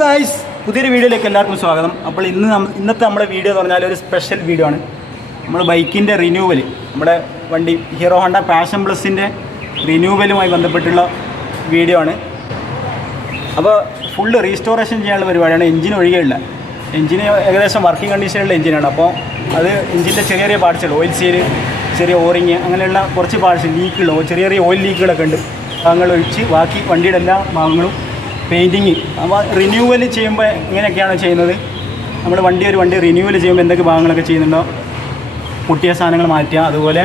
Guys, പുതിയൊരു വീഡിയോയിലേക്ക് എല്ലാവർക്കും സ്വാഗതം. അപ്പോൾ ഇന്നത്തെ നമ്മുടെ വീഡിയോ എന്ന് പറഞ്ഞാൽ ഒരു സ്പെഷ്യൽ വീഡിയോ ആണ്. നമ്മൾ ബൈക്കിൻ്റെ റിന്യൂവൽ, നമ്മുടെ വണ്ടി ഹീറോ ഹോണ്ട പാഷൻ പ്ലസിൻ്റെ റിന്യൂവലുമായി ബന്ധപ്പെട്ടുള്ള വീഡിയോ ആണ്. അപ്പോൾ ഫുള്ള് റീസ്റ്റോറേഷൻ ചെയ്യാനുള്ള പരിപാടിയാണ്. എഞ്ചിൻ ഒഴികെയുള്ള എഞ്ചിന് ഏകദേശം വർക്കിംഗ് കണ്ടീഷനുള്ള എഞ്ചിനാണ്. അപ്പോൾ അത് എഞ്ചിൻ്റെ ചെറിയ ചെറിയ പാർട്സുകൾ, ഓയിൽ സീൽ, ചെറിയ ഓറിങ്, അങ്ങനെയുള്ള കുറച്ച് പാർട്സ് ലീക്കുകൾ, ചെറിയ ചെറിയ ഓയിൽ ലീക്കുകളൊക്കെ ഉണ്ട്. ഭാഗങ്ങൾ ഒഴിച്ച് ബാക്കി വണ്ടിയുടെ എല്ലാ ഭാഗങ്ങളും പെയിൻറ്റിങ്. അപ്പോൾ റിന്യൂവൽ ചെയ്യുമ്പോൾ എങ്ങനെയൊക്കെയാണ് ചെയ്യുന്നത്, നമ്മൾ ഒരു വണ്ടി റിന്യൂവൽ ചെയ്യുമ്പോൾ എന്തൊക്കെ ഭാഗങ്ങളൊക്കെ ചെയ്യുന്നുണ്ടോ, പൊട്ടിയ സാധനങ്ങൾ മാറ്റുക, അതുപോലെ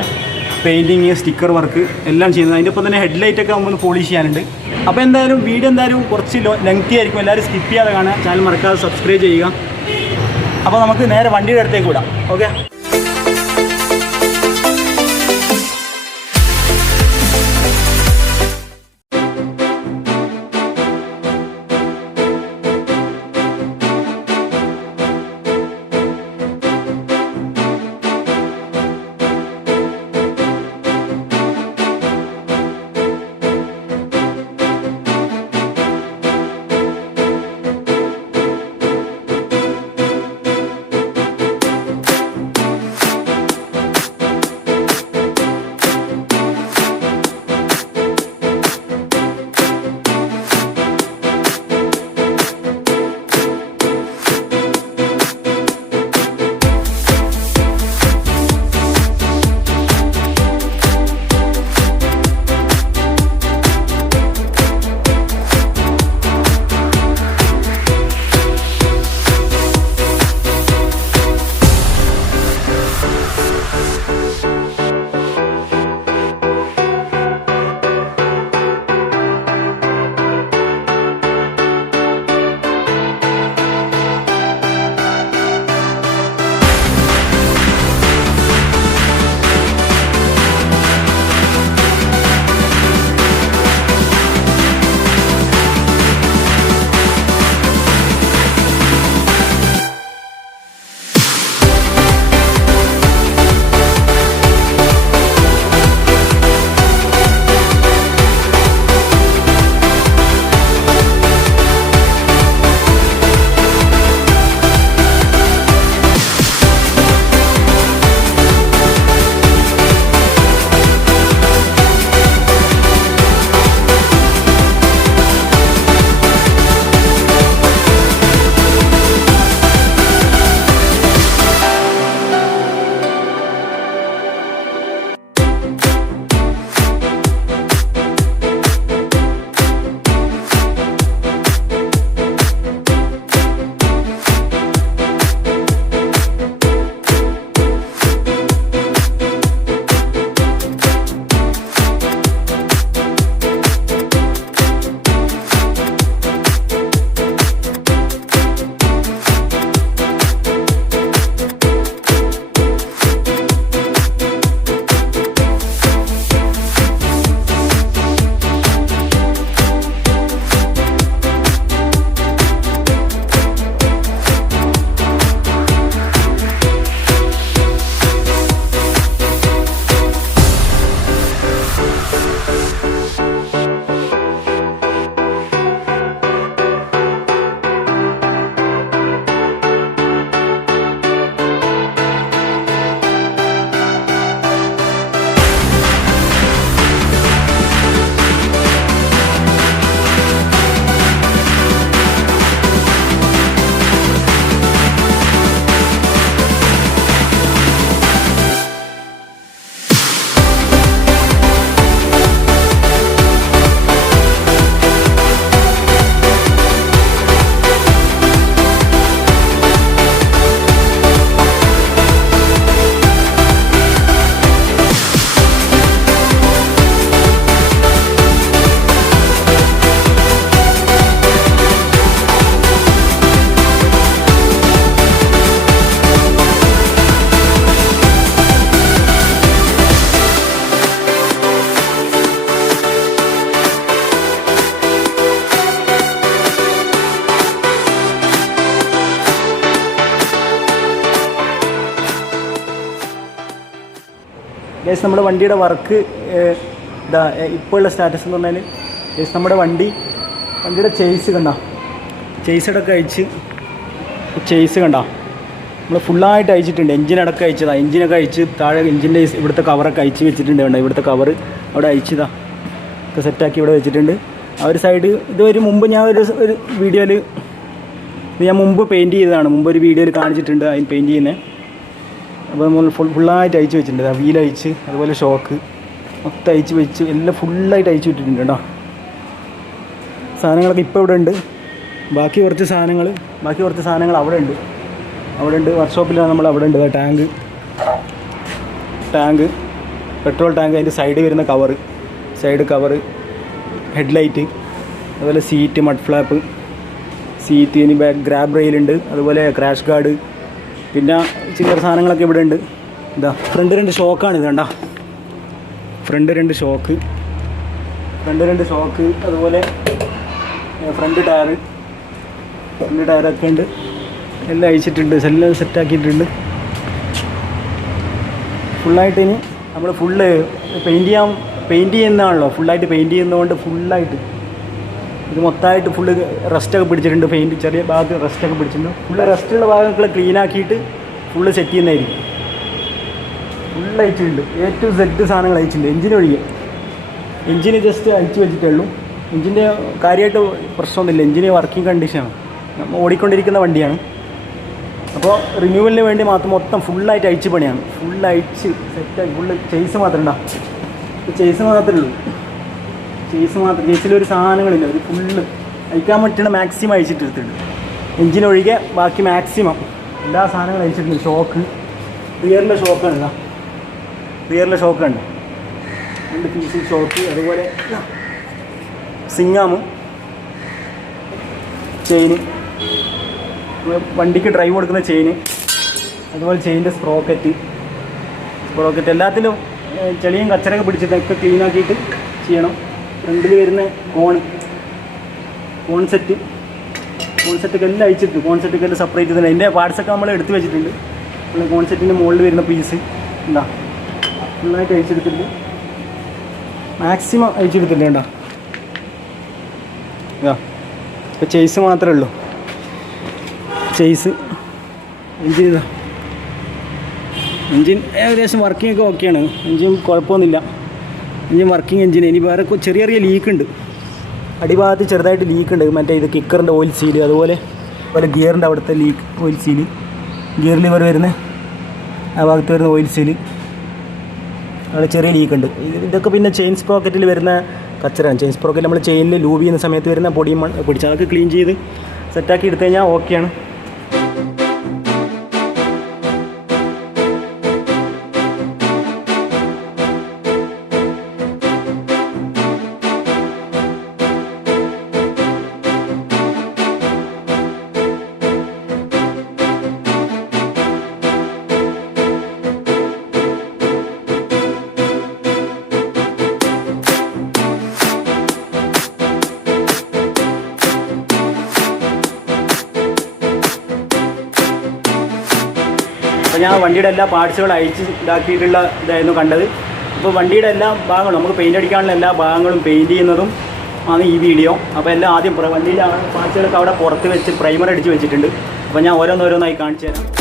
പെയിൻറ്റിങ്, സ്റ്റിക്കർ വർക്ക് എല്ലാം ചെയ്യുന്നത്. അതിൻ്റെ ഒപ്പം തന്നെ ഹെഡ്ലൈറ്റൊക്കെ നമ്മൾ പോളിഷ് ചെയ്യാനുണ്ട്. അപ്പോൾ എന്തായാലും വീഡിയോ കുറച്ച് ലെങ്തി ആയിരിക്കും, എല്ലാവരും സ്കിപ്പ് ചെയ്യാതെ കാണുക. ചാനൽ മറക്കാതെ സബ്സ്ക്രൈബ് ചെയ്യുക. അപ്പോൾ നമുക്ക് നേരെ വണ്ടിയുടെ അടുത്തേക്ക് വിടാം. ഓക്കെ. ഗൈസ്, നമ്മുടെ വണ്ടിയുടെ വർക്ക് ഇപ്പോഴുള്ള സ്റ്റാറ്റസ് എന്ന് പറഞ്ഞാൽ ഗൈസ്, നമ്മുടെ വണ്ടിയുടെ ചേസ് കണ്ട ചെയ്സടക്കം അയച്ച് ചെയ്സ് കണ്ടോ നമ്മൾ ഫുള്ളായിട്ട് അയച്ചിട്ടുണ്ട്. എഞ്ചിനടക്കം അയച്ചതാണ്. എഞ്ചിനൊക്കെ അയച്ച് താഴെ എഞ്ചിൻ്റെ ഇവിടുത്തെ കവറൊക്കെ അയച്ച് വെച്ചിട്ടുണ്ട്. വേണ്ട ഇവിടുത്തെ കവർ അവിടെ അയച്ചതാ ഒക്കെ സെറ്റാക്കി ഇവിടെ വെച്ചിട്ടുണ്ട്. ആ ഒരു സൈഡ് ഇതൊരു മുമ്പ് ഞാൻ ഒരു വീഡിയോയിൽ ഞാൻ മുമ്പ് പെയിൻറ്റ് ചെയ്തതാണ്. മുമ്പ് ഒരു വീഡിയോയിൽ കാണിച്ചിട്ടുണ്ട് അതിന് പെയിൻറ്റ് ചെയ്യുന്നത്. അപ്പോൾ നമ്മൾ ഫുള്ളായിട്ട് അയച്ച് വെച്ചിട്ടുണ്ട്. ആ വീൽ അയച്ച് അതുപോലെ ഷോക്ക് മൊത്തം അയച്ച് വെച്ച് എല്ലാം ഫുള്ളായിട്ട് അയച്ച് വിട്ടിട്ടുണ്ട് കേട്ടോ. സാധനങ്ങളൊക്കെ ഇപ്പോൾ ഇവിടെ ഉണ്ട്. ബാക്കി കുറച്ച് സാധനങ്ങൾ അവിടെ ഉണ്ട് വർക്ക്ഷോപ്പിലാണ്. നമ്മൾ അവിടെ ഉണ്ട് ടാങ്ക് പെട്രോൾ ടാങ്ക്, അതിൻ്റെ സൈഡ് വരുന്ന സൈഡ് കവറ്, ഹെഡ്ലൈറ്റ്, അതുപോലെ സീറ്റ്, മഡ് ഫ്ലാപ്പ്, സീറ്റ്, ഇനി ബാക്ക് ഗ്രാബ് റെയിലുണ്ട്, അതുപോലെ ക്രാഷ് ഗാർഡ്, പിന്നെ ചില്ലറ സാധനങ്ങളൊക്കെ ഇവിടെ ഉണ്ട്. ഇതാ ഫ്രണ്ട് 2 ഷോക്കാണ് ഇത് കണ്ട. ഫ്രണ്ട് 2 ഷോക്ക്, അതുപോലെ ഫ്രണ്ട് ടയറൊക്കെ ഉണ്ട്. എല്ലാം അയച്ചിട്ടുണ്ട്, എല്ലാം സെറ്റാക്കിയിട്ടുണ്ട് ഫുള്ളായിട്ട്. ഇനി നമ്മൾ ഫുള്ള് പെയിൻറ്റ് ചെയ്യുന്നതാണല്ലോ, ഫുള്ളായിട്ട് പെയിൻറ്റ് ചെയ്യുന്നതുകൊണ്ട് ഫുള്ളായിട്ട് ഇത് മൊത്തമായിട്ട് ഫുള്ള് റസ്റ്റൊക്കെ പിടിച്ചിട്ടുണ്ട്. പെയിൻറ്റ് ചെറിയ ഭാഗത്ത് റസ്റ്റൊക്കെ പിടിച്ചിട്ടുണ്ട്. ഫുള്ള് റസ്റ്റുള്ള ഭാഗങ്ങൾ ക്ലീനാക്കിയിട്ട് ഫുള്ള് സെറ്റ് ചെയ്യുന്നതായിരിക്കും. ഫുള്ള് അയച്ചിട്ടുണ്ട്. A to Z സാധനങ്ങൾ അയച്ചിട്ടുണ്ട്. എഞ്ചിന് ജസ്റ്റ് അയച്ചു വെച്ചിട്ടേ ഉള്ളൂ. എഞ്ചിൻ്റെ കാര്യമായിട്ട് പ്രശ്നമൊന്നുമില്ല. എഞ്ചിന് വർക്കിംഗ് കണ്ടീഷനാണ്. നമ്മൾ ഓടിക്കൊണ്ടിരിക്കുന്ന വണ്ടിയാണ്. അപ്പോൾ റിന്യൂവലിന് വേണ്ടി മൊത്തം ഫുള്ളായിട്ട് അയച്ച് പണിയാണ്. ഫുള്ള് അയച്ച് സെറ്റാക്കി ഫുള്ള് ചെയ്സ് മാത്രമേ മാത്രമേ ഉള്ളൂ. ചെയ്സിലൊരു സാധനങ്ങളില്ല. ഒരു ഫുള്ള് അയക്കാൻ പറ്റുന്ന മാക്സിമം അയച്ചിട്ടെടുത്തിട്ടുണ്ട്. എഞ്ചിനൊഴികെ ബാക്കി മാക്സിമം എല്ലാ സാധനങ്ങളും അയച്ചിട്ടുണ്ട്. ഷോക്ക്, റിയറിലെ ഷോക്കാണ്. റിയറിലെ ഷോക്കുണ്ട്, 2 പീസ് ഷോക്ക്, അതുപോലെ സിങ്ങാമ്, ചെയിന്, വണ്ടിക്ക് ഡ്രൈവ് കൊടുക്കുന്ന ചെയിന്, അതുപോലെ ചെയിൻ്റെ സ്പ്രോക്കറ്റ് എല്ലാത്തിലും ചെളിയും കച്ചറയൊക്കെ പിടിച്ചിട്ടൊക്കെ ക്ലീനാക്കിയിട്ട് ചെയ്യണം. ഫ്രണ്ടിൽ വരുന്ന കോൺ സെറ്റൊക്കെ എല്ലാം അയച്ചിട്ട് കോൺസെറ്റൊക്കെ എല്ലാം സെപ്പറേറ്റ് ചെയ്തിട്ടുണ്ട്. അതിൻ്റെ പാർട്സൊക്കെ നമ്മൾ എടുത്ത് വെച്ചിട്ടുണ്ട്. കോൺസെറ്റിൻ്റെ മുകളിൽ വരുന്ന പീസ് എന്താ ഫുള്ളായിട്ട് അയച്ചെടുത്തിട്ടുണ്ട്. മാക്സിമം അയച്ചെടുത്തിട്ടുണ്ട് കേട്ടോ. ഇപ്പോൾ ചെയ്സ് മാത്രമേ ഉള്ളൂ. എൻജിൻ ഏകദേശം വർക്കിംഗ് ഒക്കെ ഓക്കെയാണ്. എൻജിൻ കുഴപ്പമൊന്നുമില്ല. Engine working engine. ഇനി വേറെ ചെറിയ ലീക്ക് ഉണ്ട്. അടിഭാഗത്ത് ചെറുതായിട്ട് ലീക്ക് ഉണ്ട്. മറ്റേ ഇത് കിക്കറിൻ്റെ ഓയിൽ സീല്, അതുപോലെ ഗിയറിൻ്റെ അവിടുത്തെ leak oil seal, gear lever വരുന്ന ആ ഭാഗത്ത് വരുന്ന ഓയിൽ സീല്, അവിടെ ചെറിയ ലീക്ക് ഉണ്ട്. ഇതൊക്കെ പിന്നെ ചെയിൻ സ്പ്രോക്കറ്റിൽ വരുന്ന കച്ചറാണ്. ചെയിൻ സ്പ്രോക്കറ്റ് നമ്മൾ ചെയിനിൽ ലൂബ് ചെയ്യുന്ന സമയത്ത് വരുന്ന പൊടിയും പിടിച്ച് അതൊക്കെ ക്ലീൻ ചെയ്ത് സെറ്റാക്കി എടുത്തു കഴിഞ്ഞാൽ ഓക്കെയാണ്. അപ്പോൾ ഞാൻ വണ്ടിയുടെ എല്ലാ പാർട്സുകളും അയച്ച് ഇതാക്കിയിട്ടുള്ള ഇതായിരുന്നു കണ്ടത്. അപ്പോൾ വണ്ടിയുടെ എല്ലാ ഭാഗങ്ങളും നമുക്ക് പെയിൻ്റ് അടിക്കാനുള്ള എല്ലാ ഭാഗങ്ങളും പെയിൻറ്റ് ചെയ്യുന്നതും ആണ് ഈ വീഡിയോ. അപ്പോൾ എല്ലാം ആദ്യം വണ്ടിയിലെ പാർട്സുകളൊക്കെ അവിടെ പുറത്ത് വെച്ച് പ്രൈമർ അടിച്ച് വെച്ചിട്ടുണ്ട്. അപ്പോൾ ഞാൻ ഓരോന്നോരോന്നായി കാണിച്ചു തരാം.